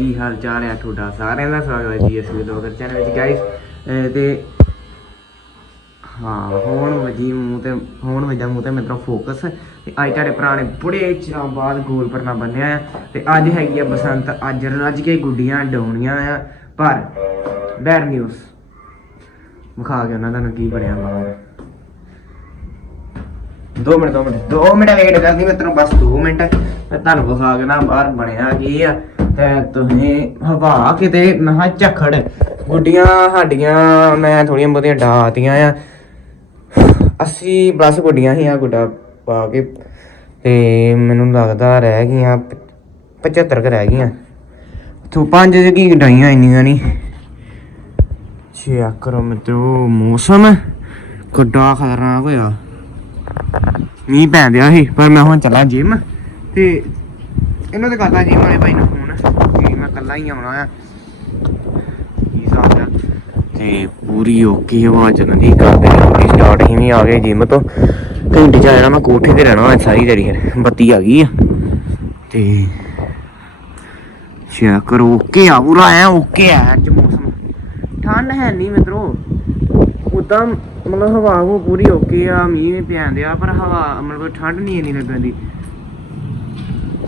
ਕੀ ਹਾਲ ਚਾਲ ਹੈ ਤੁਹਾਡਾ? ਸਾਰਿਆਂ ਦਾ ਸਵਾਗਤ ਹੈ ਜੀ ਇਸ ਵਲੋਗਰ ਚੈਨਲ ਵਿੱਚ ਗਾਇਸ ਤੇ ਹਾਂ, ਹੁਣ ਵਜੀ ਮੂੰਹ ਤੇ, ਹੁਣ ਵਜਾ ਮੂੰਹ ਤੇ ਮੇਰਾ ਫੋਕਸ ਤੇ ਅੱਜ ਤੁਹਾਡੇ ਭਰਾ ਨੇ ਚਿਰਾਂ ਬਾਅਦ ਗੋਲ ਪਰਨਾ ਬੰਨਿਆ ਆ। ਤੇ ਅੱਜ ਹੈਗੀ ਆ ਬਸੰਤ, ਅੱਜ ਰੱਜ ਕੇ ਗੁੱਡੀਆਂ ਡਾਉਣੀਆਂ ਆ। ਪਰ ਬੈਡ ਨਿਊਜ਼ ਵਿਖਾ ਕੇ ਉਹਨਾਂ ਤੁਹਾਨੂੰ ਕੀ ਬਣਿਆ ਬਾਹਰ। 2 ਮਿੰਟ 2 ਮਿੰਟ 2 ਮਿੰਟ ਵੇਟ ਕਰਦੀ, ਮੈਂ ਤੈਨੂੰ ਬਸ 2 ਮਿੰਟ। ਮੈਂ ਤੁਹਾਨੂੰ ਵਿਖਾ ਕੇ ਨਾ ਬਾਹਰ ਬਣਿਆ ਕੀ ਆ। ਤੇ ਤੁਸੀਂ ਹਵਾ ਕਿਤੇ ਮਹਾ ਝਖੜ। ਗੁੱਡੀਆਂ ਸਾਡੀਆਂ, ਮੈਂ ਥੋੜੀਆਂ ਬਹੁਤੀਆਂ ਡਾਤੀਆਂ ਆ। 80 ਪਲੱਸ ਗੁੱਡੀਆਂ ਸੀ ਆ ਗੁੱਡਾ ਪਾ ਕੇ। ਤੇ ਮੈਨੂੰ ਲੱਗਦਾ ਰਹਿ ਗਈਆਂ 75 ਕੁ ਰਹਿ ਗਈਆਂ। ਤੂੰ ਪੰਜ ਦੇ ਕੀ ਡਾਈਆਂ ਇੰਨੀਆਂ ਨਹੀਂ ਚੈੱਕ ਕਰੋ ਮਿੱਤਰੋ, ਮੌਸਮ ਕਿੱਡਾ ਖਤਰਨਾਕ ਹੋਇਆ। ਮੀਂਹ ਪੈਂਦਿਆ ਸੀ, ਪਰ ਮੈਂ ਹੁਣ ਚੱਲਾਂ ਜਿਮ ਤੇ ਇਹਨਾਂ ਤੇ ਕਰਦਾ ਜਿਮ ਵਾਲੇ ਭਾਈ ਨੂੰ। ਕਿ ਮੈਂ ਕੱਲਾ ਹੀ ਆਉਣਾ ਆ। ਕੀ ਹਿਸਾਬ ਆ। ਤੇ ਪੂਰੀ ਓਕੇ ਆਵਾਜ਼ ਚੱਲਦੀ ਕਰਦੇ ਰੋਟੀ ਸਟਾਰਟ ਹੀ ਨਹੀਂ ਆ ਗਏ ਜਿਮ ਤੋਂ। ਘੰਟੇ ਚ ਆ ਜਾਣਾ ਮੈਂ, ਕੋਠੇ ਤੇ ਰਹਿਣਾ ਸਾਰੀ ਦਿਹਾੜੀ ਫਿਰ, ਬੱਤੀ ਆ ਗਈ ਆ। ਤੇ ਚੈੱਕ ਕਰੋ, ਓਕੇ ਆ, ਪੂਰਾ ਐ ਓਕੇ ਆ, ਅੱਜ ਮੌਸਮ। ਠੰਡ ਹੈ ਨਹੀਂ ਮਿੱਤਰੋ। ਉਦਾਂ ਮਤਲਬ ਹਵਾ ਉਹ ਪੂਰੀ ਓਕੇ ਆ, ਮੀਂਹ ਵੀ ਪੈਂਦੇ ਆ ਪਰ ਹਵਾ ਮਤਲਬ ਠੰਡ ਨਹੀਂ ਇੰਨੀ ਲੱਗਦੀ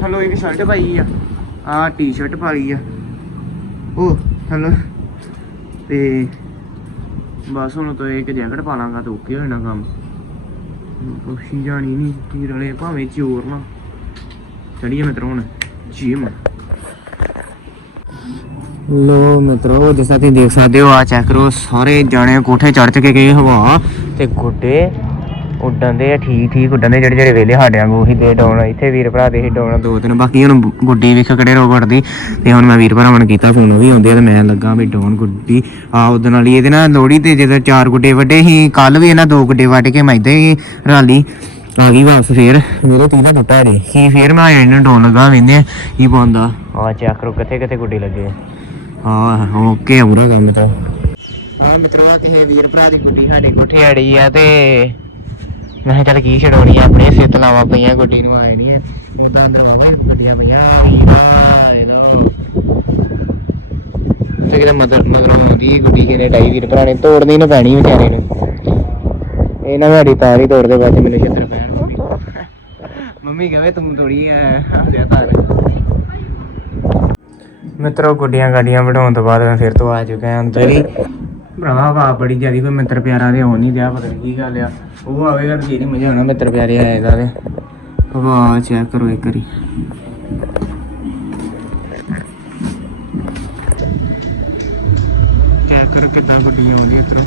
ਹਲੋ ਇੱਕ ਸ਼ਰਟ ਪਾਈ ਆ। ਆ ਟੀ-ਸ਼ਰਟ ਪਾ ਲਈ ਆ। ਉਹ ਹਲੋ। ਤੇ ਬਸ ਹੁਣ ਤੋਂ ਇੱਕ ਜੈਕਟ ਪਾ ਲਾਂਗਾ ਤਾਂ ਓਕੇ ਹੋ ਕੰਮ। ਕੋਸ਼ੀ ਜਾਣੀ ਨਹੀਂ ਕੀ ਰਲੇ, ਭਾਵੇਂ ਚੋਰ ਨਾ। ਚੜੀਏ ਮਿੱਤਰ ਹੁਣ ਜਿਮ ਲੋ ਮਿੱਤਰੋ, ਜਿਸ ਤਰ੍ਹਾਂ ਤੁਸੀਂ ਦੇਖ ਸਕਦੇ ਹੋ, ਆ ਚੈੱਕ ਕਰੋ ਸਾਰੇ ਜਾਣੇ ਕੋਠੇ ਚੜ ਚੁੱਕੇ ਗਏ ਹਵਾ ਤੇ ਗੁੱਡੇ ਉੱਡਣ ਦੇ ਆ ਠੀਕ ਠੀਕ ਉੱਡਣ ਦੇ ਜਿਹੜੇ ਜਿਹੜੇ ਵੇਲੇ ਸਾਡੇ ਵਾਂਗੂ ਉਹੀ ਦੇ ਡਾਉਣ ਇੱਥੇ ਵੀਰ ਭਰਾ ਦੇ ਹੀ ਡਾਉਣ ਦੋ ਤਿੰਨ ਬਾਕੀ ਹੁਣ ਗੁੱਡੀ ਵੇਖ ਕਿਹੜੇ ਰੋ ਵੜਦੀ ਤੇ ਹੁਣ ਮੈਂ ਵੀਰ ਭਰਾਵਾਂ ਨੂੰ ਕੀਤਾ ਫੋਨ ਉਹ ਵੀ ਆਉਂਦੇ ਆ ਤੇ ਮੈਂ ਲੱਗਾ ਵੀ ਡਾਉਣ ਗੁੱਡੀ। ਆ ਉਹਦੇ ਨਾਲ ਹੀ ਇਹਦੇ ਨਾਲ ਲੋੜੀ ਤੇ ਜਦੋਂ ਚਾਰ ਗੁੱਡੇ ਵੱਡੇ ਸੀ ਕੱਲ ਵੀ ਇਹਨਾਂ ਦੋ ਗੁੱਡੇ ਵੱਢ ਕੇ ਮੈਂ ਹੀ ਰਾਲੀ ਆ ਗਈ ਵਾਪਸ ਫੇਰ। ਮੇਰੇ ਤੀਨਾ ਟੁੱਟਾ ਰੇ ਕੀ ਫੇਰ ਮੈਂ ਇਹਨੂੰ ਡਾਉਣ ਲੱਗਾ ਵੇਂਦੇ ਕੀ ਪਾਉਂਦਾ ਆ ਚੈੱਕ ਕਰੋ ਕਿੱਥੇ ਕਿੱਥੇ ਗੁੱਡੀ ਲੱਗੇ ਆ? ਹਾਂ ਓਕੇ ਪੂਰਾ ਕੰਮ ਤਾਂ। ਹਾਂ ਮਿੱਤਰੋ ਆ ਕਿਸੇ ਵੀਰ ਭਰਾ ਦੀ ਗੁੱਡੀ ਸਾਡੇ ਕੋਠੇ ਅੜੀ ਆ ਤੇ ਮੈਂ ਕਿਹਾ ਚੱਲ ਕੀ ਛਡਾਉਣੀ ਆ, ਆਪਣੇ ਸਿੱਤ ਲਾਵਾ ਪਈਆਂ, ਗੁੱਡੀ ਨੂੰ ਆਏ ਨਹੀਂ ਉਦਾਂ ਦਵਾਵਾ ਹੀ ਵਧੀਆ ਪਈਆਂ। ਇਹਦਾ ਤੇ ਕਿਤੇ ਮਦਰ ਮਗਰੋਂ ਆਉਂਦੀ ਗੁੱਡੀ ਕਿਨੇ ਡਾਈ ਵੀਰ ਭਰਾ ਨੇ ਤੋੜਨੀ ਨਾ ਪੈਣੀ ਵਿਚਾਰੇ ਨੂੰ। ਇਹਨਾਂ ਨੇ ਸਾਡੀ ਤਾਰ ਹੀ ਤੋੜਦੇ ਬਾਅਦ ਮੈਨੂੰ ਛੱਤਰ ਪੈਣ ਮੰਮੀ ਕਹਵੇ, ਤੂੰ ਥੋੜੀ ਹੱਸਿਆ ਤਾਰ ਮਿੱਤਰੋ, ਗੁੱਡੀਆਂ ਗਾਡੀਆਂ ਵਢਾਉਣ ਤੋਂ ਬਾਅਦ ਮੈਂ ਫਿਰ ਤੋਂ ਆ ਚੁੱਕਾ ਹਾਂ। ਅੰਦਰ ਹੀ ਭਰਾਵਾ, ਹਵਾ ਬੜੀ ਜਿਆਦੀ, ਕੋਈ ਮਿੱਤਰ ਪਿਆਰਾ ਦੇ ਹੋ ਨਹੀਂ ਰਿਹਾ, ਪਤਾ ਨਹੀਂ ਕੀ ਗੱਲ ਆ। ਉਹ ਆਵੇਗਾ ਤਾਂ ਕੀ ਮਜ਼ਾ ਆਉਣਾ, ਮਿੱਤਰ ਪਿਆਰੇ ਆਏਗਾ ਤੇ ਹਵਾ ਚੈੱਕ ਕਰੋ ਇੱਕ ਵਾਰੀ। ਚੈੱਕ ਕਰੋ ਕਿੱਦਾਂ ਗੱਡੀਆਂ ਆਉਂਦੀਆਂ ਇੱਧਰੋਂ।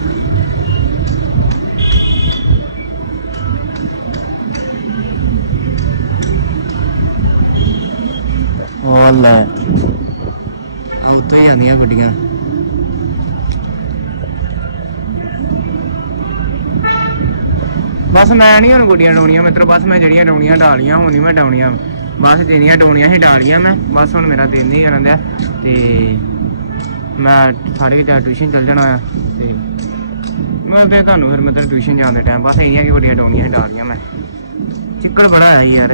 ਉਹ ਲੈ। ਹੀ ਆਉਂਦੀਆਂ ਗੱਡੀਆਂ ਬਸ ਮੈਂ ਨਹੀਂ ਹੁਣ ਗੁੱਡੀਆਂ ਡਾਉਣੀਆਂ ਮਿੱਤਰੋ ਬਸ ਮੈਂ ਜਿਹੜੀਆਂ ਡਾਉਣੀਆਂ ਡਾਲੀਆਂ, ਹੁਣ ਮੈਂ ਡਾਉਣੀਆਂ। ਬਸ ਜਿਹੜੀਆਂ ਡਾਉਣੀਆਂ ਸੀ ਡਾਲੀਆਂ ਮੈਂ, ਬਸ ਹੁਣ ਮੇਰਾ ਦਿਨ ਨਹੀਂ ਕਰਨ ਦਿਆ। ਤੇ ਮੈਂ ਸਾਢੇ ਕੁ ਟਿਊਸ਼ਨ ਚੱਲ ਜਾਣਾ ਆ, ਤੇ ਮੈਂ ਤੇ ਤੁਹਾਨੂੰ ਫਿਰ ਮਤਲਬ ਟਿਊਸ਼ਨ ਜਾਣ ਦੇ ਟਾਈਮ ਬਸ ਇੰਨੀਆਂ ਕਿ ਗੁੱਡੀਆਂ ਡਾਉਣੀਆਂ ਸੀ ਡਾਲੀਆਂ ਮੈਂ। ਚਿੱਕੜ ਬੜਾ ਆਇਆ ਯਾਰ।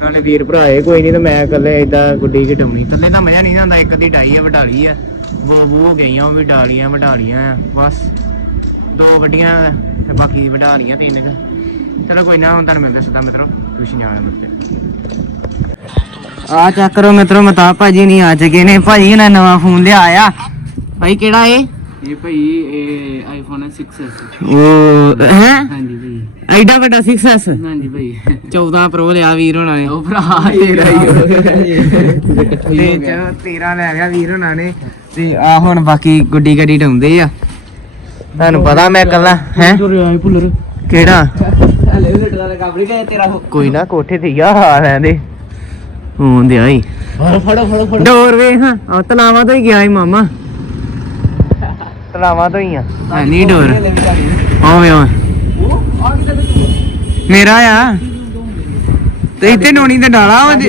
ਨਾਲੇ ਵੀਰ ਭਰਾ ਇਹ ਕੋਈ ਨਹੀਂ ਤੇ ਮੈਂ ਇਕੱਲੇ ਇਦਾਂ ਗੁੱਡੀ ਚ ਡਾਉਣੀ। ਇਕੱਲੇ ਤਾਂ ਮਜ਼ਾ ਨਹੀਂ ਆਉਂਦਾ, ਇੱਕ ਦੀ ਡਾਈ ਆ, ਵਡਾਲੀ ਆ। ਉਹ ਉਹ ਗਈਆਂ ਉਹ ਵੀ ਡਾਲੀਆਂ, ਵਡਾਲੀਆਂ ਆ, ਬਸ। ਦੋ ਵੱਡੀਆਂ ਤੇ ਬਾਕੀ ਵਡਾ ਲੀਆਂ ਤਿੰਨ ਕੁ ਚਲੋ ਕੋਈ ਨਾ ਹੁਣ ਤੁਹਾਨੂੰ ਮਿਲਦੇ ਸਿੱਧਾ ਮਿੱਤਰੋ। ਟਿਊਸ਼ਨ ਜਾਣਾ ਮਿਲਦੇ ਆ ਚੈੱਕ ਕਰੋ ਮਿੱਤਰੋ ਮਤਾ ਭਾਜੀ ਨਹੀਂ ਆ ਚੁੱਕੇ ਨੇ। ਭਾਜੀ ਨੇ ਨਵਾਂ ਫੋਨ ਲਿਆ ਆ ਭਾਈ ਕਿਹੜਾ ਏ ਇਹ ਭਾਈ ਇਹ ਆਈਫੋਨ 6s ਉਹ ਹੈ? ਹਾਂਜੀ ਭਾਈ। ਐਡਾ ਵੱਡਾ 6s ਹਾਂਜੀ ਭਾਈ। 14 ਪ੍ਰੋ ਲਿਆ ਵੀਰ ਹੋਣਾ ਨੇ। ਉਹ ਭਰਾ ਤੇਰਾ ਹੀ ਤੇ ਚ 13 ਲੈ ਲਿਆ ਵੀਰ ਹੋਣਾ ਨੇ। ਤੇ ਆ ਹੁਣ ਬਾਕੀ ਗੁੱਡੀ ਗੱਡੀ ਡਾਉਂਦੇ ਆ। ਤੁਹਾਨੂੰ ਪਤਾ ਮੈਂ ਕੱਲਾ ਹੈ? ਭੁੱਲਰ। ਕਿਹੜਾ? ਹਲੇ ਕਾਬੜੀ ਤੇਰਾ। ਕੋਈ ਨਾ ਕੋਠੇ ਤੇ ਹੀ ਆ ਹਾਲ ਐਂਦੇ ਹੁੰਦੇ ਆਈ ਫੜ ਫੜ ਫੜ ਫੜ। ਡੋਰ ਵੇ ਹਾਂ ਆ ਤਲਾਵਾ ਤੋਂ ਹੀ ਗਿਆ ਈ ਮਾਮਾ। ਤਲਾਵਾ ਤੋਂ ਹੀ ਆ। ਹੈ ਨਹੀਂ ਡੋਰ। ਓਵੇਂ ਓਵੇਂ। ਮੇਰਾ ਆ। ਤੇ ਇੱਥੇ ਨੋਣੀ ਤੇ ਡਾਲਾ ਵਾ ਜੇ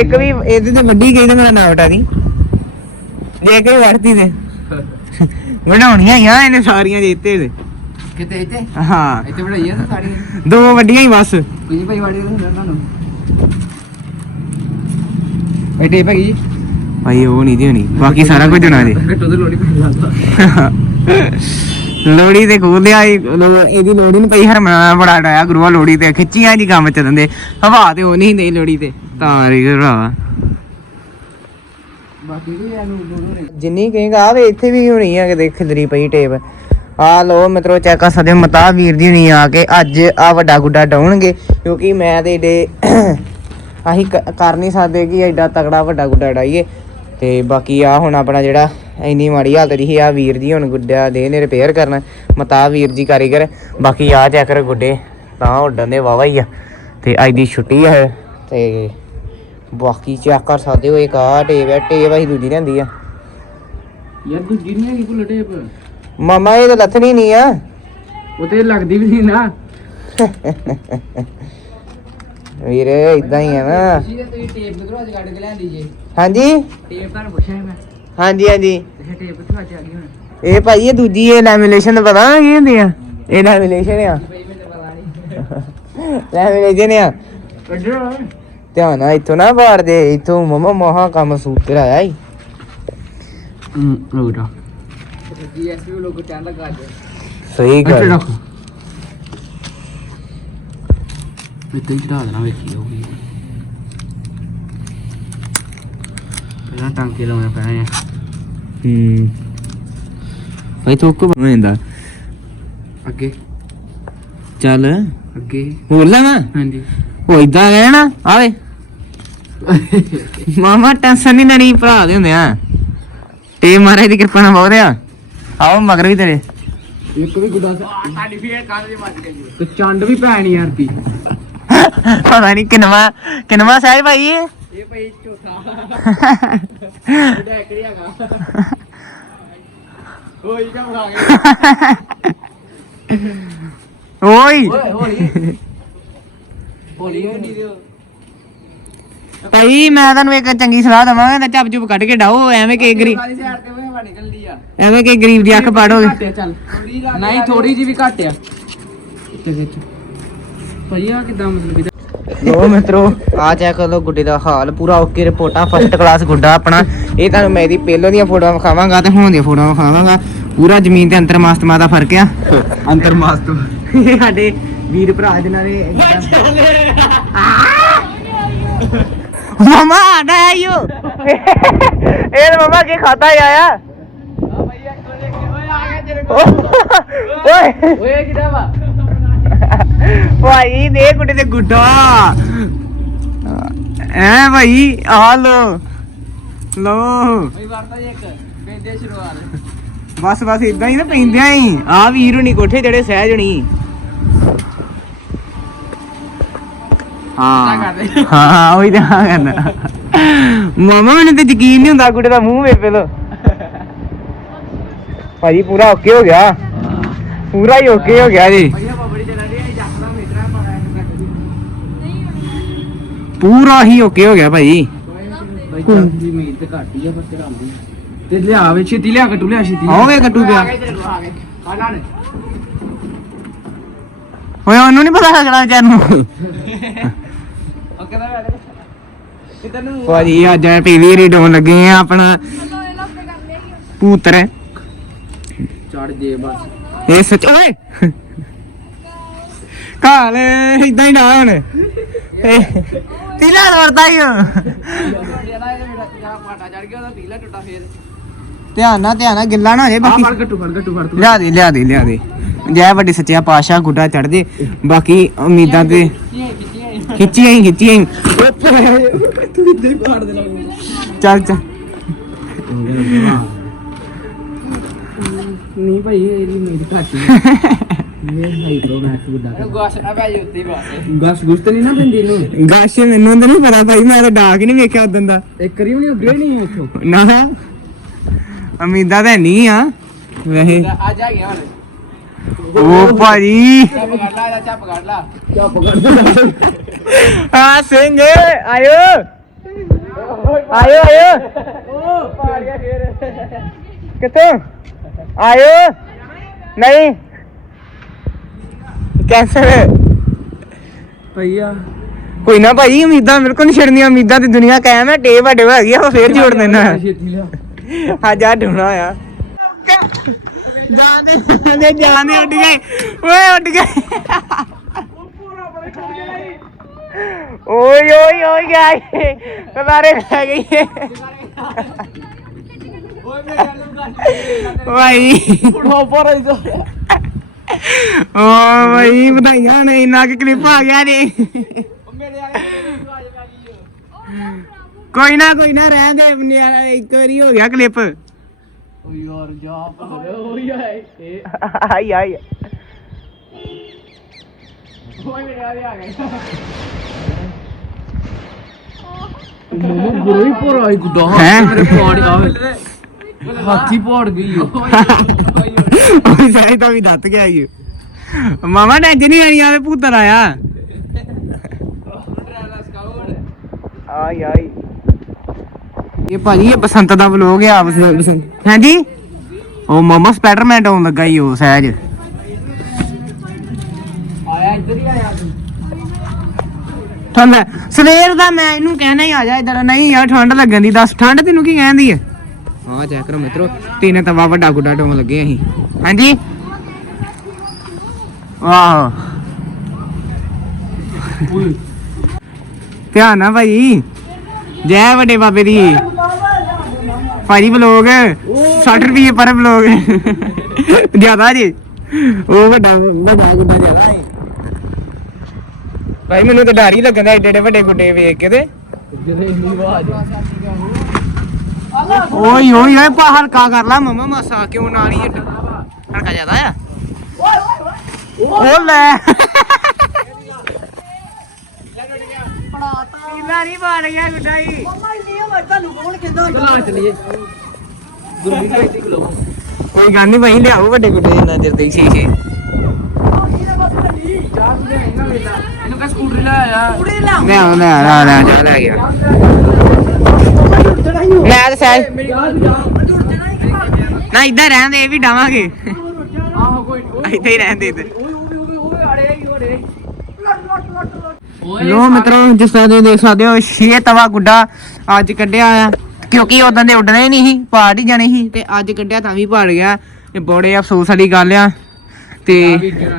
ਇੱਕ ਵੀ ਇਹਦੇ ਤੇ ਵੱਡੀ ਗਈ ਤਾਂ ਮੇਰਾ ਨਾ ਵਟਾ ਦੀ ਜੇ ਵੀ ਵੜਦੀ ਤੇ। ਬਣਾਉਣੀਆਂ ਹੀ ਆ ਇਹਨੇ ਸਾਰੀਆਂ ਜੇ ਇੱਥੇ ਤੇ। ਕਿਤੇ ਇੱਥੇ? ਹਾਂ। ਇੱਥੇ ਬਣਾਈਆਂ ਤਾਂ ਸਾੜੀਆਂ ਦੋ ਵੱਡੀਆਂ ਹੀ ਬਸ। ਕੋਈ ਭਾਈ ਵਾੜੀ ਹੁੰਦਾ ਤੁਹਾਨੂੰ। ਇੱਥੇ ਭਾਈ ਭਾਈ ਉਹ ਨਹੀਂ ਦੀ ਹੋਣੀ। ਬਾਕੀ ਸਾਰਾ ਕੁਝ ਹੋਣਾ ਜੀ। ਗੱਟੋ ਤੇ ਲੋੜੀ ਪੈ ਜਾਂਦਾ ਲੋੜੀ ਤੇ ਇਹਦੀ ਲੋੜੀ ਨਹੀਂ ਪਈ ਹਰਮਨ ਬੜਾ ਡਾਇਆ ਗੁਰੂਆ ਲੋੜੀ ਤੇ। ਖਿੱਚੀਆਂ ਜੀ ਕੰਮ ਚ ਦਿੰਦੇ ਹਵਾ ਤੇ ਉਹ ਨਹੀਂ ਦੇ ਲੋੜੀ ਤੇ। ਤਾਂ ਰੀ ਭਰਾਵਾ ਬਾਕੀ ਵੀ ਇਹਨੂੰ ਦੋਨੋਂ ਨੇ ਜਿੰਨੀ ਕਹੇਗਾ ਆਵੇ ਇੱਥੇ ਵੀ ਹੋਣੀ ਆ ਕਿਤੇ ਖਿਦਰੀ ਪਈ ਟੇਪ। ਆ ਲੋ ਮਿੱਤਰੋ ਚੈੱਕ ਕਰ ਸਕਦੇ ਹੋ, ਮਤਾ ਵੀਰ ਦੀ ਹੋਣੀ ਆ ਕੇ ਅੱਜ ਆ ਵੱਡਾ ਗੁੱਡਾ ਡਾਉਣਗੇ, ਕਿਉਂਕਿ ਮੈਂ ਤੇ ਏਡੇ ਅਸੀਂ ਕਰ ਨਹੀਂ ਸਕਦੇ ਕਿ ਐਡਾ ਤਕੜਾ ਵੱਡਾ ਗੁੱਡਾ ਡਾਈਏ। ਤੇ ਬਾਕੀ ਆ ਹੁਣ ਆਪਣਾ ਜਿਹੜਾ ਇੰਨੀ ਮਾੜੀ ਹਾਲਤ ਦੀ ਸੀ ਆ ਵੀਰ ਜੀ ਹੁਣ ਗੁੱਡਾ ਦੇ ਨੇ ਰਿਪੇਅਰ ਕਰਨਾ। ਮਤਾ ਵੀਰ ਜੀ ਕਾਰੀਗਰ, ਬਾਕੀ ਆ ਚੈੱਕ ਕਰ ਗੁੱਡੇ, ਤਾਂ ਉੱਡਣ ਦੇ ਵਾਵਾ ਹੀ ਆ। ਤੇ ਅੱਜ ਦੀ ਛੁੱਟੀ ਹੈ ਤੇ ਬਾਕੀ ਚੈੱਕ ਕਰ ਸਕਦੇ ਹੋ ਇੱਕ ਆ ਟੇਪ ਹੈ ਟੇਪ ਅਸੀਂ ਦੂਜੀ ਲੈਂਦੀ ਆ। ਯਾਰ ਦੂਜੀ ਨਹੀਂ ਹੈਗੀ ਭੁੱਲ ਟੇਪ। ਮਾਮਾ ਇਹ ਤਾਂ ਲੱਥਣੀ ਨਹੀਂ ਆ। ਉਹ ਤੇ ਲੱਗਦੀ ਵੀ ਨਹੀਂ ਨਾ। ਵੀਰੇ ਇਦਾਂ ਹੀ ਆ ਨਾ। ਤੁਸੀਂ ਤੇ ਤੁਸੀਂ ਟੇਪ ਕਿਧਰੋਂ ਅੱਜ ਕੱਢ ਕੇ ਲਿਆਂਦੀ ਜੇ? ਹਾਂਜੀ? ਟੇਪ ਤੁਹਾਨੂੰ ਪੁੱਛਿਆ ਮੈਂ। ਹਾਂਜੀ ਹਾਂਜੀ। ਇਹ ਟੇਪ ਕਿੱਥੋਂ ਅੱਜ ਆ ਗਈ ਹੁਣ? ਇਹ ਭਾਈ ਇਹ ਦੂਜੀ ਇਹ ਲੈਮੀਨੇਸ਼ਨ ਦਾ ਪਤਾ ਕੀ ਹੁੰਦੀ ਆ। ਇਹ ਲੈਮੀਨੇਸ਼ਨ ਆ। ਬਈ ਮੈਨੂੰ ਪਤਾ ਨਹੀਂ ਲੈਮੀਨੇਸ਼ਨ ਆ। ਕੱਢੋ ਧਿਆਨ ਨਾਲ ਇੱਥੋਂ ਨਾ ਬਾੜ ਦੇ ਇੱਥੋਂ ਮਮਾ ਮਹਾ ਕੰਮ ਸੂਤਰ ਆਇਆ ਈ ਹੂੰ ਰੁਕ ਜਾ ਜੀਐਸਪੀ ਲੋਕ ਚੰਦ ਲਗਾ ਦੇ ਸਹੀ ਗੱਲ ਰੱਖ ਮੈਂ ਤੇ ਚੜਾ ਦੇਣਾ ਵੇਖੀ ਹੋਗੀ ਪਹਿਲਾਂ ਟਾਂਕੇ ਲਾਉਣੇ ਪੈਣੇ ਆ ਹੂੰ ਭਾਈ ਤੂੰ ਕੋ ਬੰਦਾ ਅੱਗੇ ਚੱਲ ਅੱਗੇ ਹੋਰ ਲੈਣਾ ਹਾਂਜੀ ਉਹ ਇਦਾਂ ਨਾ ਆਵੇ ਮਾਮਾ ਟੈਨਸ਼ਨ ਨਹੀਂ ਲੈਣੀ ਭਰਾ ਦੇ ਹੁੰਦੇ ਆ। ਤੇ ਮਹਾਰਾਜ ਦੀ ਕਿਰਪਾ ਨਾਲ ਬਹੁਤ ਆ। ਆਓ ਮਗਰ ਵੀ ਤੇਰੇ। ਇੱਕ ਵੀ ਗੁੱਡਾ ਸਾਡੀ ਫੇਰ ਕਾਹਦੇ ਦੀ ਵੱਜ ਗਈ ਤੇ ਚੰਡ ਵੀ ਪੈਣੀ ਯਾਰ ਤੀ ਪਤਾ ਨਹੀਂ ਕਿਨਵਾ ਕਿਨਵਾ ਸਾਹਿਬ ਭਾਈ ਇਹ? ਇਹ ਪਈ ਝੂਠਾ। ਇਹਦਾ ਇਕੜੀ ਹੈਗਾ। ਹੋਈ ਕਾ ਬਣਾ ਗਏ? ਓਏ। ਓਏ ਹੋਲੀ। ਹੋਲੀ ਹੋਈ ਨਹੀਂ ਦਿਓ ਭਾਈ ਮੈਂ ਤੁਹਾਨੂੰ ਇੱਕ ਚੰਗੀ ਸਲਾਹ ਦਵਾਂਗਾ ਤੇ ਚੱਪ ਚੁਪ ਕੱਢ ਕੇ ਡਾਓ ਐਵੇਂ ਕਿ ਗਰੀਬ ਵਾਲੀ ਸਾਈਡ ਤੇ ਵੇ ਹਵਾ ਨਿਕਲਦੀ ਆ। ਐਵੇਂ ਕਿ ਗਰੀਬ ਦੀ ਅੱਖ ਪਾੜੋਗੇ ਚੱਲ। ਨਹੀਂ ਥੋੜੀ ਜੀ ਵੀ ਘੱਟ ਆ। ਤੇ ਵਿੱਚ ਭਾਈ ਆ ਕਿਦਾਂ ਮਤਲਬ ਇਹਦਾ? ਲੋ ਮਿੱਤਰੋ ਆ ਚੈੱਕ ਕਰ ਲੋ ਗੁੱਡੇ ਦਾ ਹਾਲ ਪੂਰਾ ਓਕੇ ਰਿਪੋਰਟਾਂ ਫਸਟ ਕਲਾਸ ਗੁੱਡਾ ਆਪਣਾ। ਇਹ ਤੁਹਾਨੂੰ ਮੈਂ ਇਹਦੀ ਪਹਿਲੋਂ ਦੀਆਂ ਫੋਟੋਆਂ ਵਿਖਾਵਾਂਗਾ ਤੇ ਹੁਣ ਦੀਆਂ ਫੋਟੋਆਂ ਵਿਖਾਵਾਂਗਾ। ਪੂਰਾ ਜ਼ਮੀਨ ਤੇ ਅੰਤਰ ਮਾਸਤਮਾ ਦਾ ਫ਼ਰਕ ਆ। ਅੰਤਰ ਮਾਸਤ ਇਹ ਸਾਡੇ ਵੀਰ ਭਰਾ ਜਿਨ੍ਹਾਂ ਨੇ ਮਮਾ ਆਡਾ ਆਇਓ ਇਹ ਮਮਾ ਕੀ ਖਾਤਾ ਆਇਆ। ਓਏ। ਓਏ ਕਿਦਾ ਵਾ ਭਾਈ, ਦੇ ਗੁੱਡੇ ਤੇ ਗੁੱਡਾ। ਐ ਭਾਈ ਆ ਲੋ ਲੋ ਭਾਈ ਵਰਤਾ ਇੱਕ ਕਹਿੰਦੇ ਸ਼ੁਰੂਆਤ ਬਸ ਬਸ ਇਦਾਂ ਹੀ ਨਾ ਪੈਂਦਿਆਂ ਹੀ। ਆ ਵੀਰ ਹੁਣੀ ਕੋਠੇ ਜਿਹੜੇ ਸਹਿਜ ਹੁਣੀ। ਹਾਂ। ਹਾਂ ਹਾਂ ਉਹੀ ਤਾਂ ਕਰਨਾ ਮਾਮਾ ਮੈਨੂੰ ਤੇ ਯਕੀਨ ਨਹੀਂ ਹੁੰਦਾ ਗੁੱਡੇ ਦਾ ਮੂੰਹ ਵੇ ਪਹਿਲੋ। ਭਾਜੀ ਪੂਰਾ ਓਕੇ ਹੋ ਗਿਆ। ਪੂਰਾ ਹੀ ਓਕੇ ਹੋ ਗਿਆ ਜੀ। ਪੂਰਾ ਹੀ ਓਕੇ ਹੋ ਗਿਆ ਭਾਈ ਭਾਈ ਚੱਲ ਦੀ ਉਮੀਦ ਤੇ ਘੱਟ ਹੀ ਆ ਪਰ ਤੇਰਾ ਆਉਂਦੀ ਤੇ ਲਿਆ ਵੇ ਛੇਤੀ ਲਿਆ ਕੱਟੂ ਲਿਆ ਛੇਤੀ ਆਓਗੇ ਕੱਟੂ ਪਿਆ। ਆ ਲੈ ਓਏ ਉਹਨੂੰ ਨਹੀਂ ਪਤਾ ਲੱਗਣਾ ਵਿਚਾਰ ਨੂੰ ਓਕੇ ਦਾ ਕਿਤੇ ਨੂੰ ਭਾਜੀ ਅੱਜ ਪਹਿਲੀ ਵਾਰੀ ਡਾਉਣ ਲੱਗੇ ਆ ਆਪਣਾ। ਪੂਤਰ ਚੜ ਜੇ ਬਸ। ਇਹ ਸੱਚ ਓਏ! ਕਾਲ ਇਦਾਂ ਹੀ ਨਾ ਹੁਣ। ਤੀਲਾ ਵਰਦਾ ਹੀ ਧਿਆਨ ਨਾਲ ਧਿਆਨ ਨਾਲ ਗਿੱਲਾ ਨਾ ਹੋ ਜੇ ਬਾਕੀ। ਫੜ ਗੱਟੂ ਫੜ ਗੱਟੂ ਫੜ ਲਿਆ ਦੇ ਲਿਆ ਦੇ ਲਿਆ ਦੇ। ਜੈ ਵੱਡੀ ਸੱਚਿਆ ਪਾਸ਼ਾ ਗੁੱਡਾ ਚੜ ਜੇ ਬਾਕੀ ਉਮੀਦਾਂ ਤੇ ਖਿੱਚੀਆਂ ਹੀ ਖਿੱਚੀਆਂ ਹੀ। ਤੂੰ ਇੱਦਾਂ ਹੀ ਫਾੜ ਦੇ ਲੱਗ ਚੱਲ ਚੱਲ। ਨਹੀਂ ਭਾਈ ਇਹਦੀ ਉਮੀਦ ਘੱਟ ਹੀ ਇਹ ਹਾਈ ਪ੍ਰੋ ਮੈਕਸ ਗੁੱਡਾ ਗਾਸ਼ ਨਾ ਭਾਈ ਉੱਤੇ ਬਸ। ਗਾਸ਼ ਗੁਸ਼ ਤੇ ਨਹੀਂ ਨਾ ਪੈਂਦੀ ਇਹਨੂੰ? ਗਾਸ਼ ਮੈਨੂੰ ਤਾਂ ਨਹੀਂ ਪਤਾ ਭਾਈ ਮੈਂ ਤਾਂ ਡਾਕ ਨਹੀਂ ਵੇਖਿਆ ਉਦੋਂ ਦਾ। ਇੱਕ ਕਰੀ ਵੀ ਨਹੀਂ ਉੱਡੇ ਨਹੀਂ ਉੱਥੋਂ? ਨਾ। ਉਮੀਦਾਂ ਤਾਂ ਨਹੀਂ ਆ ਵੈਸੇ। ਅੱਜ ਆ ਗਿਆ ਹੁਣ। ਉਹ ਭਾਜੀ ਚੱਪ ਕੱਢ ਲਾ ਚੱਪ ਆ ਸਿੰਘ ਆਇਓ। ਆਇਓ ਆਇਓ। ਓ ਪਾੜ ਗਿਆ ਫੇਰ ਕਿੱਥੋਂ? ਆਇਓ। ਨਹੀਂ। ਕੈਂਸਲ ਭਈਆ। ਕੋਈ ਨਾ ਭਾਈ ਉਮੀਦਾਂ ਮੇਰੇ ਕੋਲ ਨਹੀਂ ਛੱਡਣੀਆਂ ਉਮੀਦਾਂ ਤੇ ਦੁਨੀਆ ਕਾਇਮ ਹੈ ਟੇ ਵੱਡੇ ਹੋ ਗਈ ਆ ਉਹ ਫੇਰ ਜੋੜ ਦੇਣਾ। ਅੱਜ ਆ ਢੂਣਾ ਆ। ਜਾਨੇ ਜਾਨੇ ਉੱਡ ਗਏ। ਓਏ ਉੱਡ ਗਏ। ਓਏ ਓਏ ਓਏ ਗਾਏ ਕਦਾਰੇ ਖਾ ਗਈ। ਭਾਈ। ਉੱਪਰ ਆਈ ਓ ਭਾਈ, ਵਧਾਈਆਂ ਨੇ, ਇੰਨਾ ਕਿ ਕਲਿੱਪ ਆ ਗਿਆ ਨੇ ਕੋਈ ਨਾ ਕੋਈ ਨਾ, ਰਹਿਣ ਦੇ, ਨਿਆਣਾ ਇੱਕ ਵਾਰੀ ਹੋ ਗਿਆ ਕਲਿੱਪ ਓ ਯਾਰ ਜਾ ਓ ਯਾਰ ਇਹ ਆਈ ਆਈ। ਓਏ ਮੇਰੇ ਆ ਗਿਆ ਮਮਾ ਬੁਰਾ ਹੀ ਪਰ ਆਈ ਗੁੱਡਾ ਹੈਂ? ਮੇਰੇ ਪਾੜ ਆਵੇ। ਹਾਥੀ ਪਾੜ ਗਈ ਉਹ ਸਾਈ ਤਾਂ ਵੀ ਦੱਤ ਗਿਆ ਈ ਮਾਮਾ ਟੈਂਸ਼ਨ ਨਹੀਂ ਆਣੀ ਆਵੇ ਭੂਤਰ ਆਇਆ। ਆਈ ਆਈ। ਇਹ ਭਾਜੀ ਇਹ ਬਸੰਤ ਦਾ ਵਲੋਗ ਆ। ਬਸ- ਬਸੰਤ। ਹਾਂਜੀ? ਉਹ ਮਾਮਾ ਸਪਾਈਡਰਮੈਨ ਆਉਣ ਲੱਗਾ ਈ ਉਹ ਸਹਿਜ। ਆਇਆ ਇੱਧਰ ਹੀ ਆਇਆ ਤੂੰ। ਠੰਡ। ਸਵੇਰ ਦਾ ਮੈਂ ਇਹਨੂੰ ਕਹਿਣਾ ਹੀ ਆ ਜਾ ਇਧਰ। ਨਹੀਂ ਯਾਰ ਠੰਡ ਲੱਗਣ ਦੀ ਦੱਸ। ਠੰਡ ਤੈਨੂੰ ਕੀ ਕਹਿੰਦੀ ਹੈ ਹਾਂ ਚੈੱਕ ਕਰੋ ਮਿੱਤਰੋ। ਤਿੰਨ ਤਵਾ ਵੱਡਾ ਗੁੱਡਾ ਟੋਮ ਲੱਗੇ ਅਸੀਂ। ਹਾਂਜੀ? ਆਹੋ। ਧਿਆਨ ਨਾ ਭਾਈ। ਜੈ ਵੱਡੇ ਬਾਬੇ ਦੀ। ਭਾਜੀ ਬਲੌਗ 60 ਰੁਪਏ ਪਰ ਬਲੌਗ ਜ਼ਿਆਦਾ ਜੀ। ਉਹ ਵੱਡਾ ਵੱਡਾ ਗੁੱਡਾ ਜ਼ਿਆਦਾ ਹੈ? ਭਾਈ ਮੈਨੂੰ ਤਾਂ ਡਰ ਹੀ ਲੱਗਦਾ ਏਡੇ ਏਡੇ ਵੱਡੇ ਗੁੱਡੇ ਵੇਖ ਕੇ ਤੇ। ਜਿਹੜੇ ਇੰਨੀ ਆਵਾਜ਼ ਓਏ ਓਏ ਓਏ ਪਾ ਹਲਕਾ ਕਰ ਲਾ ਮਮਾ, ਮਾਸਾ ਕਿਉਂ ਨਾਲ ਹੀ ਹਲਕਾ ਜ਼ਿਆਦਾ ਆ। ਉਹ ਲੈ। ਪੀਲਾ ਨਹੀਂ ਬਾੜ ਗਿਆ ਗੁੱਡਾ ਹੀ ਚਲਾ ਚਲੀਏ। ਗੁਰਮੀਤ ਭਾਈ ਦੀ ਬੁਲਾਓ ਕੋਈ ਗੱਲ ਨਹੀਂ ਭਾਈ ਲਿਆਓ ਵੱਡੇ ਗੁੱਡੇ ਜਿੰਨਾ ਚਿਰ ਦੇ ਛੇ ਛੇ। ਇਹਨੂੰ ਕਹ ਸਕੂਟਰ ਲੈ ਆਇਆ ਲੈ ਆਓ ਲੈ ਲੈ ਲੈ ਜਾ ਲੈ ਗਿਆ ਮੈਂ ਤਾਂ ਸਹਿਜ ਨਾ ਇੱਧਰ ਰਹਿਣ ਦੇ ਇਹ ਵੀ ਡਾਵਾਂਗੇ। ਆਹੋ ਕੋਈ ਇੱਥੇ ਹੀ ਰਹਿਣ ਦੇ ਇੱਧਰ। ਓਏ ਓਏ ਓਏ ਆੜੇ ਆਈ ਓੜੇ ਓਏ ਲੋ ਮਿੱਤਰੋ ਜਿਸ ਤਰ੍ਹਾਂ ਤੁਸੀਂ ਦੇਖ ਸਕਦੇ ਹੋ ਛੇ ਤਵਾ ਗੁੱਡਾ ਅੱਜ ਕੱਢਿਆ ਆ। ਕਿਉਂਕਿ ਉਦੋਂ ਦੇ ਉੱਡਣੇ ਨਹੀਂ ਸੀ ਪਾੜ ਹੀ ਜਾਣੇ ਸੀ ਤੇ ਅੱਜ ਕੱਢਿਆ ਤਾਂ ਵੀ ਪਾੜ ਗਿਆ। ਇਹ ਬੜੇ ਅਫਸੋਸ ਵਾਲੀ ਗੱਲ ਆ। ਤੇ ਹੈ।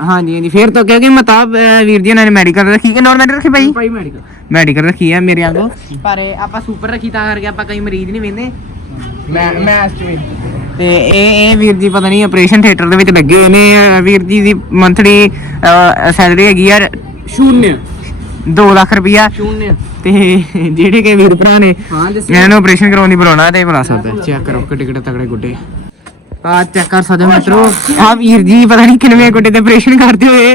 ਹਾਂਜੀ ਹਾਂਜੀ। ਫੇਰ ਤੋਂ ਕਿਉਂਕਿ ਮਤਾਬ ਵੀਰ ਜੀ ਨੇ ਮੈਡੀਕਲ ਰੱਖੀ। ਕਿ ਨਾਨ ਮੈਡੀਕਲ ਰੱਖੀ ਭਾਈ? ਭਾਈ ਮੈਡੀਕਲ ਮੈਡੀਕਲ ਰੱਖੀ ਆ ਮੇਰੇ ਵਾਂਗੂ। ਪਰ ਆਪਾਂ ਸੁਪਰ ਰੱਖੀ ਤਾਂ ਕਰਕੇ ਆਪਾਂ ਕਈ ਮਰੀਜ਼ ਨਹੀਂ ਵੇਂਦੇ। ਮੈਂ ਮੈਂ ਤੇ ਇਹ ਇਹ ਵੀਰ ਜੀ ਪਤਾ ਨਹੀਂ ਆਪਰੇਸ਼ਨ ਥੀਏਟਰ ਦੇ ਵਿੱਚ ਲੱਗੇ ਹੋਏ ਨੇ। ਵੀਰ ਜੀ ਦੀ ਮੰਥਲੀ ਸੈਲਰੀ ਹੈਗੀ ਯਾਰ ਸ਼ੂਨਿਆ। 2 ਲੱਖ ਰੁਪਇਆ ਤੇ ਜਿਹੜੇ ਕਿ ਵੀਰ ਭਰਾ ਨੇ ਇਹਨਾਂ ਨੂੰ ਆਪਰੇਸ਼ਨ ਕਰਾਉਣ ਦੀ ਬੁਲਾਉਣਾ ਤੇ ਬੁਲਾ ਸਕਦਾ। ਚੈੱਕ ਕਰੋ ਕਿੱਡੇ ਕਿੱਡੇ ਤਗੜੇ ਗੁੱਡੇ। ਆ ਚੈੱਕ ਕਰ ਸਕਦੇ ਹੋ ਮਿੱਤਰੋ। ਆ ਵੀਰ ਜੀ ਪਤਾ ਨਹੀਂ ਕਿੰਨੇ ਗੁੱਡੇ ਤੇ ਆਪਰੇਸ਼ਨ ਕਰਦੇ ਹੋਏ।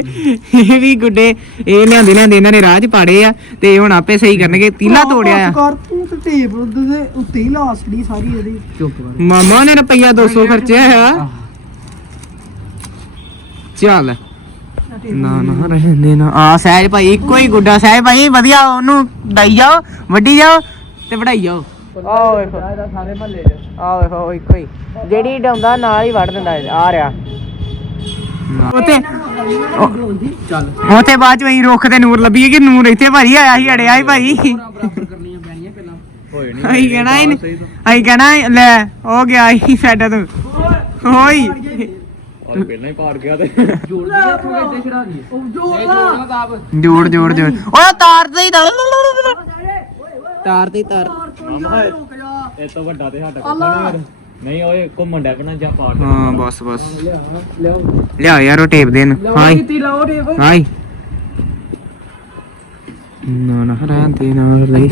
ਇਹ ਵੀ ਗੁੱਡੇ ਇਹ ਲਿਆਂਦੇ ਲਿਆਂਦੇ ਇਹਨਾਂ ਨੇ ਰਾਹ 'ਚ ਪਾੜੇ ਆ ਤੇ ਹੁਣ ਆਪੇ ਸਹੀ ਕਰਨਗੇ। ਤੀਲਾ ਤੋੜਿਆ ਆ। ਕਰ ਤੂੰ ਤੇ ਟੇਪ ਉਹਦੇ ਉੱਤੇ ਹੀ ਲਾ ਛੜੀ ਸਾਰੀ ਇਹਦੀ। ਚੁੱਪ ਕਰ। ਮਾਮਾ ਨੇ ਰੁਪਈਆ 200 ਖਰਚਿਆ ਆ। ਚੱਲ। ਨਾ ਨਾ ਰਹਿੰਦੇ ਨਾ ਆ ਸਹਿਜ ਭਾਈ ਇੱਕੋ ਹੀ ਗੁੱਡਾ ਸਹਿਜ ਭਾਈ ਵਧੀਆ ਉਹਨੂੰ ਡਾਈ ਜਾਓ ਵੱਡੀ ਜਾਓ ਤੇ ਵਢਾਈ ਜਾਓ। ਆਹ ਵੇਖੋ। ਸਾਰੇ ਮਹੱਲੇ 'ਚ ਆ ਵੇਖੋ ਇੱਕੋ ਹੀ। ਜਿਹੜੀ ਡਾਉਂਦਾ ਨਾਲ ਹੀ ਵੜ ਦਿੰਦਾ ਆ ਰਿਹਾ। ਉਤੇ ਚੱਲ ਉਤੇ ਬਾਅਦ ਚ ਵਈ ਰੁੱਖ ਤੇ ਨੂਰ ਲੱਭੀ ਕਿ ਨੂਰ ਇੱਥੇ ਭਾਰੀ ਆਇਆ ਸੀ ਅੜਿਆ ਸੀ ਭਾਈ। ਬਰਾਬਰ ਕਰਨੀਆਂ ਪੈਣੀਆਂ ਪਹਿਲਾਂ ਹੋਏ ਅਸੀਂ ਕਹਿਣਾ ਅਸੀਂ ਕਹਿਣਾ ਲੈ ਹੋ ਗਿਆ ਹੀ ਸਾਡਾ ਤੂੰ। ਹੋਈ ਔਰ ਪਹਿਲਾਂ ਹੀ ਪਾੜ ਗਿਆ ਤੇ ਜੋੜ ਦੀ ਇੱਥੋਂ ਇੱਥੇ ਛੜਾ ਦੀ ਉਹ ਜੋੜਨਾ ਤਾਂ ਆਪ। ਜੋੜ ਜੋੜ ਜੋੜ। ਓਏ ਤਾਰ ਤੇ ਹੀ ਤਾਂ ਤਾਰ। ਤੇ ਹੀ ਤਾਰ। ਇਹ ਤੋਂ ਵੱਡਾ ਤੇ ਸਾਡਾ ਕੱਖਾ ਨਹੀਂ ਨਹੀਂ ਓਏ ਘੁੰਮਣ ਡੈ ਪਣਾ ਜਾਂ ਪਾੜ ਹਾਂ ਬਸ ਬਸ। ਲਿਆ ਯਾਰ ਉਹ ਟੇਪ ਦੇਣ। ਹਾਈ ਕਿਤੀ ਲਾਓ ਟੇਪ। ਹਾਈ ਨਾ ਨਾ ਰਹਿਣ ਦੇ ਨਾ ਲਈ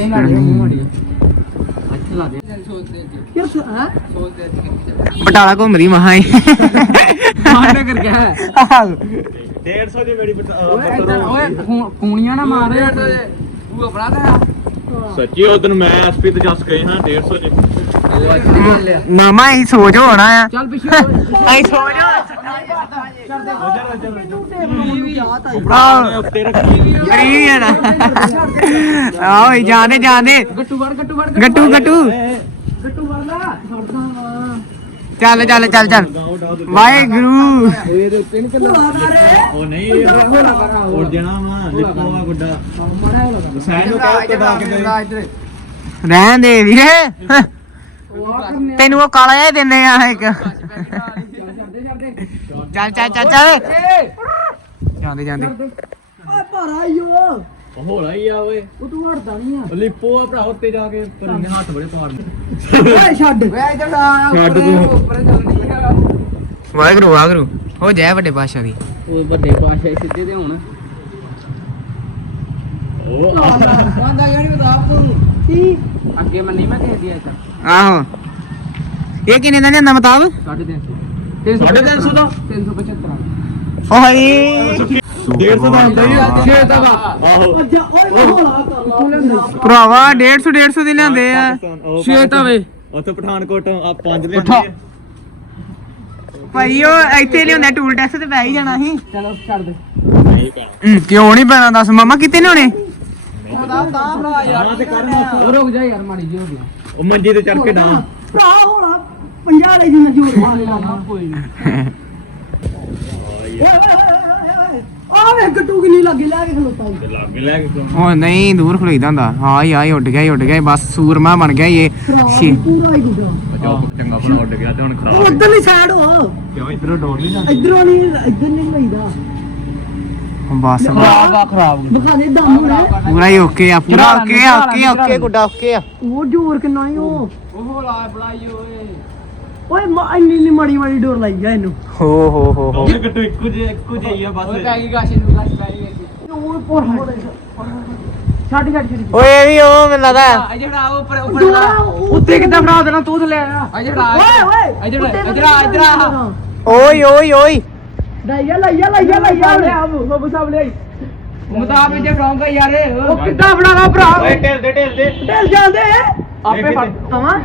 ਬਟਾਲਾ ਘੁੰਮਦੀ ਮਹਾ। ਹੀ ਮਾਰਨੇ ਕਰ ਗਿਆ 150 ਦੀ ਮੇਰੀ ਓਏ ਇੱਧਰ ਓਏ ਕੂ- ਕੂਣੀਆਂ ਨਾ ਮਾਰ। ਤੂੰ ਆਪਣਾ ਤਾਂ ਸੱਚੀ ਉਦੋਂ ਮੈਂ ਐਸਪੀ ਤੇ ਜਸ ਗਏ ਹਾਂ 150 ਚ ਮਾਮਾ ਇਹ ਸੋਚ ਹੋਣਾ ਆ। ਚੱਲ ਪਿੱਛੇ ਅਸੀਂ ਸੋਚ ਨੇ ਉੱਤੇ ਰੱਖੀ ਕਰੀ ਹੈ ਨਾ। ਆਓ ਜਾਣੇ ਜਾਣੇ। ਗੱਟੂ ਵੜ ਗੱਟੂ ਵੜ ਗੱਟੂ ਗੱਟੂ ਗੱਟੂ। ਵੜ ਲਾ ਛੱਡਦਾ ਚੱਲ ਚੱਲ ਚੱਲ ਚੱਲ। ਵਾਹਿਗੁਰੂ। ਇਹਦੇ ਉੱਤੇ ਨਹੀਂ ਚੱਲਣਾ ਉਹ ਨਹੀਂ ਉੜ ਜਾਣਾ ਵਾ ਲਿਪੋ ਵਾ ਗੁੱਡਾ? ਸੈਨ ਨੂੰ ਕਹਿ ਕਦਾ ਕਿਤੇ। ਰਹਿਣ ਦੇ ਵੀਰੇ। ਤੈਨੂੰ ਉਹ ਕਾਲਾ ਜਿਹਾ ਹੀ ਦਿੰਦੇ ਆ ਇੱਕ। ਚੱਲ ਚੱਲ ਚੱਲ ਚੱਲ। ਜਾਂਦੇ ਜਾਂਦੇ। ਓਏ ਭਾਰਾ ਹੋਲਾ ਹੀ ਆ ਓਏ। ਉਹ ਤੂੰ ਹਟਦਾ ਨਹੀਂ ਆ। ਲਿਪੋ ਆ ਭਰਾ ਉੱਤੇ ਜਾ ਕੇ ਪਰ ਇਹਨੇ ਹੱਥ ਬੜੇ ਪਾੜਨੇ ਓਏ ਛੱਡ। ਛੱਡ ਤੂੰ। ਵਾਹਿਗੁਰੂ ਵਾਹਿਗੁਰੂ। ਹੋ ਜਾਏ ਵੱਡੇ ਪਾਸ਼ਾ ਦੀ। ਉਹ ਵੱਡੇ ਪਾਸ਼ਾ ਸਿੱਧੇ ਤੇ ਹੁਣ। ਉਹ ਆਂਦਾ ਯਾਰ ਬਤਾ ਤੂੰ ਕੀ? ਅੱਗੇ ਮੈਂ ਨਹੀਂ ਮੈਂ ਦੇ ਦਿਆ ਇੱਥੇ ਆਹੋ। ਇਹ ਕਿੰਨੇ ਦਾ ਲਿਆਂਦਾ ਮਤਾਬ? 350 ਸਾਢੇ ਤਿੰਨ ਸੌ ਦਾ? 375 ਓਏ। 150 ਦਾ ਹੁੰਦਾ ਆ। ਛੇ ਦਾ। ਵਾ। ਆਹੋ। ਅੱਜਾ ਓਏ ਹੌਲਾ ਕਰ ਲਾ। ਭਰਾਵਾ 150 150 ਦੀ ਲਿਆਂਦੇ ਆ। ਉਹ ਛੇ ਤਵੇ ਉੱਥੇ ਪਠਾਨਕੋਟ ਆ ਪੰਜ ਲਿਆਂਦੇ ਆ। ਭਾਈ ਉਹ ਇੱਥੇ ਲਿਆਉਂਦਾ ਟੂਲ ਟੈਕਸ ਤੇ ਪੈ ਹੀ ਜਾਣਾ ਸੀ। ਚਲੋ ਛੱਡ ਦੇ। ਕਿਉਂ ਨਹੀਂ ਪੈਣਾ ਦੱਸ। ਮਾਮਾ ਕਿਤੇ ਨੇ ਹੋਣੇ ਹਾਂ ਤੇ ਕਰਨ ਉਹ ਰੁਕ ਜਾ ਯਾਰ ਮਾੜੀ ਜੀ ਹੋ ਗਿਆ ਉਹ ਮੰਜੀ ਤੇ ਚੜ ਕੇ ਡਾਂ ਭਰਾ ਹੌਲਾ 50 ਲਈ ਜਿੰਨਾ ਜੋਰ ਮਾਰ ਲਾ ਕੋਈ ਨਹੀਂ ਓਏ ਓਏ। ਆ ਵੇ ਗੱਟੂ ਕਿੰਨੀ ਲੱਗੀ ਲੈ ਕੇ ਖਲੋਤਾ ਈ। ਤੇ ਲੱਗ ਲੈ ਕੇ ਕਿਉਂ? ਉਹ ਨਹੀਂ ਦੂਰ ਖਲੋਈਦਾ ਹੁੰਦਾ। ਹਾਂ ਹੀ ਆਈ ਉੱਡ ਗਿਆ ਹੀ ਉੱਡ ਗਿਆ ਈ, ਬਸ ਸੂਰਮਾ ਬਣ ਗਿਆ ਈ ਇਹ। ਭਰਾ ਸ਼ੀ ਪੂਰਾ ਹੀ ਗੁੱਡਾ ਅੱਛਾ ਚੰਗਾ ਭਲਾ ਉੱਡ ਗਿਆ ਤੇ ਹੁਣ ਖਰਾਬ ਉਧਰ ਨਹੀਂ ਸਾਈਡ ਹੋ ਕਿਉਂ ਇਧਰੋਂ ਡੋਰ ਨਹੀਂ ਜਾਂਦਾ? ਇਧਰੋਂ ਨਹੀਂ ਇਧਰ ਨਹੀਂ ਲਈਦਾ। ਬਸ ਖਰਾਬ ਆ ਖਰਾਬ ਦਿਖਾ ਦੇ ਦਮ ਹੋਣਾ ਪੂਰਾ ਹੀ ਓਕੇ ਆ ਪੂਰਾ ਓਕੇ ਆ ਓਕੇ ਆ ਓਕੇ ਗੁੱਡਾ ਓਕੇ ਆ। ਉਹ ਜੋਰ ਕਿੰਨਾ ਈ ਉਹ। ਉਹ ਹੌਲਾ ਬੜਾਈ ਓਏ। ਓਏ ਮ- ਇੰਨੀ ਇੰਨੀ ਮਾੜੀ ਮਾੜੀ ਡੋਰ ਲਾਈ ਜਾ ਇਹਨੂੰ। ਹੋ ਹੋ ਹੋ ਹੋ। ਗੱਟੂ ਇੱਕੋ ਜਿਹਾ ਇੱਕੋ ਜਿਹਾ ਹੀ ਆ ਬਸ। ਉਹ ਕਾਈ ਗਾਸ਼ੀ ਨੂੰ ਗਾਸ਼ ਪੈ ਰਹੀ ਹੈ ਉਹ ਪੁਰ ਛੱਡ ਛੱਡ ਛੱਡ। ਓਏ ਇਹ ਵੀ ਉਹ ਮੈਨੂੰ ਲੱਗਦਾ। ਆ ਜਿਹੜਾ ਉਹ ਉੱਪਰ ਉੱਪਰ ਡੋਰਾ ਉੱਤੇ ਕਿੱਦਾਂ ਫੜਾ ਦੇਣਾ ਤੂੰ ਥੱਲੇ ਆ। ਆ ਜਿਹੜਾ ਓਏ ਓਏ ਇਧਰ ਉੱਤੇ ਇਧਰ ਆ ਇਧਰ ਆ। ਓਏ ਓਏ ਓਏ। ਲਈਆ ਲਈਆ ਲਈਆ ਲਈਆ ਉਹ ਸਭ ਲੈ ਮੁਤਾਬ ਜੇ ਫੜਾਉਂਗਾ ਯਾਰ। ਉਹ ਕਿੱਦਾਂ ਫੜਾਗਾ ਭਰਾ? ਢੇਲ ਦੇ ਢੇਲ ਦੇ। ਢਲ ਜਾਂਦੇ। ਆਪੇ ਫੜ ਆਵਾਂ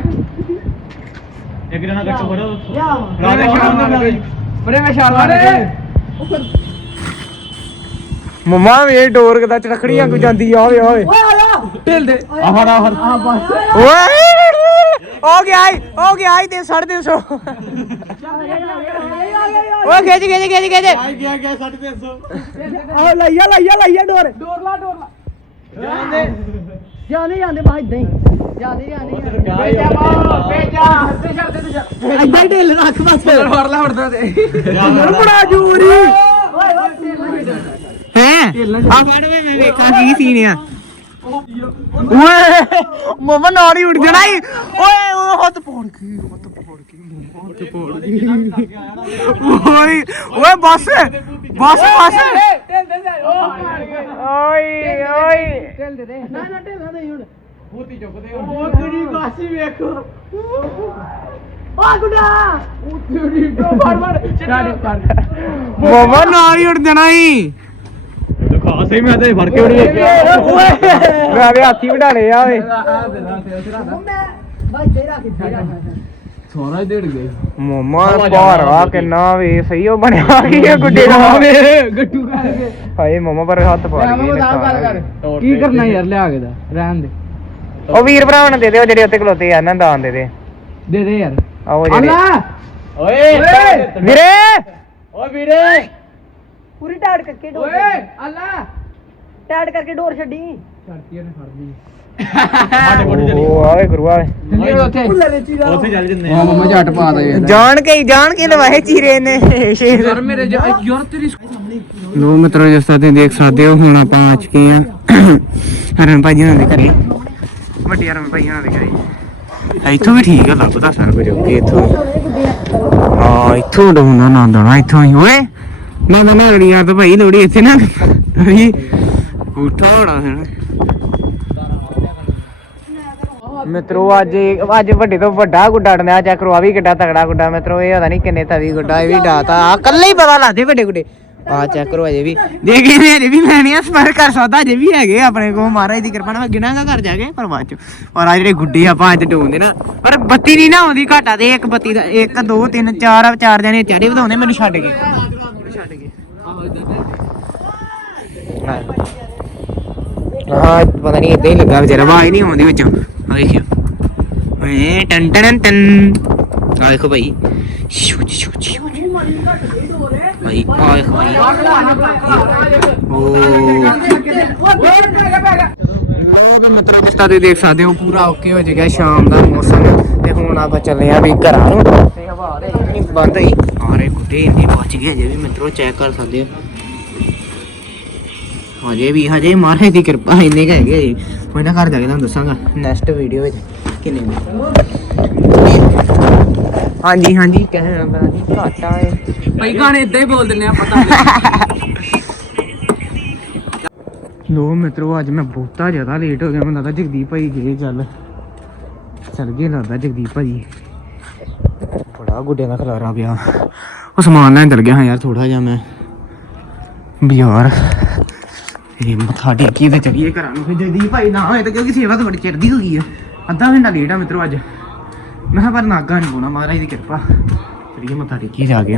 ਮਾਰ ਮਮਾ ਇਹ ਡੋਰ ਕਿਦਾ ਚੜਖੜੀਆਂ ਕੋ ਜਾਂਦੀ ਆ ਓਏ ਓਏ। ਓਏ ਆ ਜਾ ਢਿਲ ਦੇ। ਆ ਫੜ ਆ ਫੜ। ਆ ਬਸ। ਓਏ ਹੋ ਗਿਆ ਈ ਹੋ ਗਿਆ ਈ ਤੇ 350 ਓਏ ਖਿੱਚ ਖਿੱਚ ਖਿੱਚ ਖਿੱਚ। ਆ ਗਿਆ ਗਿਆ 350 ਆ ਲਈਆ ਲਈਆ ਲਈਆ ਡੋਰ। ਡੋਰ ਲਾ ਡੋਰ ਲਾ। ਜਾਂਦੇ ਜਾਂਦੇ ਬਾ ਇਦਾਂ ਹੀ। ਜਾਂਦੇ ਜਾਂਦੇ ਭੇਜਾ ਬਾ ਭੇਜਾ ਤੇ ਛੱਡ ਦੇ ਤੇ ਛੱਡ ਇਦਾਂ ਹੀ ਢਿੱਲ ਰੱਖ ਬਸ ਫੜ ਲਾ ਫੜਦਾ ਤੇ। ਬੜਾ ਜੋਰੀ ਓਏ ਓਏ ਹੈ? ਆ ਫੜ ਓਏ ਮੈਂ ਵੇਖਾਂ ਕੀ ਸੀਨ ਆ। ਓਏ ਮਮਾ ਨਾਲ ਹੀ ਉੱਡ ਜਾਣਾ ਈ ਓਏ ਓਏ ਹੱਥ ਪਾੜ ਕੇ ਹੱਥ ਪਾੜ ਕੇ। ਮਮਾ ਹੱਥ ਪਾੜ ਕੇ। ਓਏ ਓਏ ਬਸ ਬਸ ਬਸ। ਓਏ ਓਏ। ਦੇ ਦੇ। ਨਾ ਨਾ ਢਿੱਲਾ ਨਹੀਂ ਹੁਣ। ਬੂਤੀ ਚੁੱਕਦੇ ਉਹ ਤੇਰੀ ਗਾਸੀ ਵੇਖੋ। ਆ ਗੁੱਡਾ। ਤੇਰੀ ਫੜ ਛੱਡ ਮਮਾ ਨਾਲ ਹੀ ਉੱਡ ਜਾਣਾ ਈ ਦਿਖਾ ਸਹੀ ਮੈਂ ਤੇ ਫੜ ਕੇ ਉੜੀ ਓਏ ਮੈਂ ਵੀ ਹਾਥੀ ਵਢਾ ਲਏ ਆ ਓਏ। ਦੇ ਮੈਂ ਭਾਈ ਤੇਰਾ ਕਿੱਥੇ ਆ ਸੋਰਾ ਹੀ ਡੇੜ ਗਏ ਮਮਾ ਭਾਰਾ ਕਿੰਨਾ ਵੇ ਸਹੀ ਉਹ ਬਣਿਆ ਕੀ ਇਹ ਗੁੱਡੇ ਦਾ? ਗੱਟੂ ਕਰਕੇ ਹਾਏ ਮਮਾ ਪਰ ਹੱਥ ਪਾੜ ਗਏ ਕੀ। ਕਰਨਾ ਯਾਰ ਲਿਆ ਕੇ ਦਾ ਰਹਿਣ ਦੇ। ਉਹ ਵੀਰ ਭਰਾ ਨੂੰ ਦੇ ਦੇ ਉਹ ਜਿਹੜੇ ਉੱਤੇ ਖਲੋਤੇ ਆ ਨਾ ਦਾਨ ਦੇ ਦੇ। ਦੇ ਦੇ ਯਾਰ। ਆਓ ਜਿਹੜੇ ਅੱਲਾ ਓਏ ਵੀਰੇ! ਓਏ ਵੀਰੇ! ਪੂਰੀ ਟਾੜ ਕਰਕੇ ਡੋਰ ਓਏ ਅੱਲਾ ਟਾੜ ਕਰਕੇ ਡੋਰ ਛੱਡੀ। ਛੱਡਤੀ ਉਹਨੇ ਫੜ ਲਈ। ਸਾਡੇ ਕੋਲ ਚੱਲੀ। ਉਹ ਆਵੇ ਗੁਰੂ ਆਵੇ ਚੱਲੀ ਉੱਥੇ। ਭੁੱਲੇ ਵਿੱਚ ਹੀ ਉੱਥੇ ਚੱਲ ਜੰਨੇ ਹਾਂ ਮਮਾ ਝੱਟ ਪਾ ਦੇ। ਯਾਰ ਜਾਣ ਕੇ ਹੀ- ਜਾਣ ਕੇ ਲਵਾਏ ਚੀਰੇ ਨੇ ਸ਼ੇਰ ਯਾਰ ਮੇਰੇ ਜਾ- ਯਾਰ ਤੇਰੀ ਲੋ ਮਿੱਤਰੋ ਜਿਸ ਤਰ੍ਹਾਂ ਤੁਸੀਂ ਦੇਖ ਸਕਦੇ ਹੋ ਹੁਣ ਆਪਾਂ ਆ ਚੁੱਕੇ ਆ ਹਰਨ ਭਾਈ ਉਹਨਾਂ ਦੇ ਘਰੇ। ਵੱਡੇ ਹਰਨ ਭਾਈ ਉਹਨਾਂ ਦੇ ਘਰੇ। ਇੱਥੋਂ ਵੀ ਠੀਕ ਆ ਲੱਭਦਾ ਸਾਰਾ ਕੁਝ ਓਕੇ ਇੱਥੋਂ। ਹਾਂ ਇੱਥੋਂ ਡੋਣਾ ਨਾ ਦਣਾ ਇੱਥੋਂ ਹੀ। ਓਏ ਨਾ ਨਾ ਨਾ ਲੜੀਆਂ ਤਾਂ ਭਾਈ ਲੋੜੀ ਇੱਥੇ ਨਾ ਵੀ ਉਠਾ ਹੋਣਾ ਹੈ ਮਿੱਤਰੋ, ਅੱਜ ਅੱਜ ਵੱਡੇ ਤੋਂ ਵੱਡਾ ਗੁੱਡਾ ਡੰਦਾ ਚੈੱਕ ਕਰੋ ਆ ਵੀ ਕਿੱਡਾ ਤਗੜਾ ਗੁੱਡਾ, ਮਿੱਤਰੋ, ਇਹ ਪਤਾ ਨਹੀਂ ਕਿੰਨੇ ਤਵੀ ਗੁੱਡਾ, ਇਹ ਵੀ ਡਾਤਾ। ਆ ਕੱਲੇ ਹੀ ਪਤਾ ਲੱਗਦੇ ਵੱਡੇ ਗੁੱਡੇ। ਆ ਚੈੱਕ ਕਰੋ ਅਜੇ ਵੀ। ਦੇਖੇ ਨੇ ਅਜੇ ਵੀ ਲੈਣੀਆਂ ਸਪਰ ਕਰ ਸਕਦਾ, ਅਜੇ ਵੀ ਹੈਗੇ ਆਪਣੇ ਕੋਲ। ਮਹਾਰਾਜ ਦੀ ਕਿਰਪਾ ਨਾਲ ਗਿਣਾਗਾ ਘਰ ਜਾ ਕੇ ਪਰ ਬਾਅਦ ਚ। ਔਰ ਆ ਜਿਹੜੇ ਗੁੱਡੇ ਆਪਾਂ ਅੱਜ ਡੋਂਦੇ ਨਾ। ਪਰ ਬੱਤੀ ਨਹੀਂ ਨਾ ਆਉਂਦੀ ਘਾਟਾ ਤੇ ਇੱਕ ਬੱਤੀ ਦਾ 1 2 3 4 ਚਾਰ ਜਣੇ ਚਾਰੇ ਵਧਾਉਂਦੇ, ਮੈਨੂੰ ਛੱਡ ਕੇ। ਹਾਂ। ਪਤਾ ਨਹੀਂ ਇਦਾਂ ਹੀ ਲੱਗਾ ਵਿਚਾਰਾ, ਆਵਾਜ਼ ਨਹੀਂ ਆਉਂਦੀ ਵਿੱਚੋਂ। ਆ ਦੇਖਿਓ ਏ ਟਨ ਟਨ ਟਨ। ਆ ਦੇਖੋ ਭਾਈ। ਛੂ ਛੂ ਛੂ ਭਾਈ ਆਏ ਹਾਏ ਲੋਕ ਮਤਲਬ ਜਿਸ ਤਰ੍ਹਾਂ ਦੇਖ ਸਕਦੇ ਹੋ, ਪੂਰਾ ਓਕੇ ਹੋ ਗਿਆ ਸ਼ਾਮ ਦਾ ਮੌਸਮ। ਤੇ ਹੁਣ ਆਪਾਂ ਚੱਲੇ ਆ ਵੀ ਘਰਾਂ ਨੂੰ। ਤੇ ਹਵਾ ਦੇ ਇੰਨੀ ਬੰਦ ਹੀ ਆਰੇ ਗੁੱਡੇ ਇੰਨੇ ਬਚ ਗਏ ਜੇ ਵੀ ਮਿੱਤਰੋ ਚੈੱਕ ਕਰ ਸਕਦੇ ਹੋ। ਹਜੇ ਵੀ ਹਜੇ ਮਹਾਰਾਜ ਦੀ ਕਿਰਪਾ ਇੰਨੇ ਕੁ ਹੈਗੇ ਜੀ। ਮੈਂ ਨਾ ਘਰ ਜਾ ਕੇ ਤੁਹਾਨੂੰ ਦੱਸਾਂਗਾ ਨੈਕਸਟ ਵੀਡੀਓ ਵਿੱਚ ਕਿੰਨੇ ਨੇ। ਹਾਂਜੀ ਹਾਂਜੀ ਕਹਿਣਾ ਜੀ ਘਾਟਾ ਹੈ। ਭਾਈ ਗਾਣੇ ਇਦਾਂ ਹੀ ਬੋਲ ਦਿੰਨੇ ਆ ਪਤਾ ਲੋ ਮਿੱਤਰੋ ਅੱਜ ਮੈਂ ਬਹੁਤਾ ਜ਼ਿਆਦਾ ਲੇਟ ਹੋ ਗਿਆ ਮੈਨੂੰ ਲੱਗਦਾ ਜਗਦੀਪ ਭਾਈ ਗਏ ਚੱਲ। ਚੱਲ ਗਏ ਲੱਗਦਾ ਜਗਦੀਪ ਭਾਈ। ਬੜਾ ਗੁੱਡਿਆਂ ਦਾ ਖਲਾਰਾ ਪਿਆ। ਉਹ ਸਮਾਨ ਲੈਣ ਚੱਲ ਗਿਆ ਹਾਂ ਯਾਰ ਥੋੜਾ ਜਿਹਾ ਮੈਂ। ਬਾਜ਼ਾਰ ਇਹ ਮੱਥਾ ਟੇਕੀ ਤੇ ਚਲੀਏ ਘਰਾਂ ਨੂੰ। ਫਿਰ ਜਗਦੀਪ ਭਾਈ ਨਾ ਹੋਏ ਤਾਂ ਕਿਉਂਕਿ ਸੇਵਾ ਤਾਂ ਬੜੀ ਚਿਰਦੀ ਹੋ ਗਈ ਆ। ਅੱਧਾ ਘੰਟਾ ਲੇਟ ਆ ਮਿੱਤਰੋ ਅੱਜ। ਮੈਂ ਕਿਹਾ ਪਰ ਨਾਗਾ ਨਹੀਂ ਪਾਉਣਾ ਮਹਾਰਾਜ ਦੀ ਕਿਰਪਾ। ਚਲੀਏ ਮੱਥਾ ਟੇਕੀ ਜਾ ਕੇ।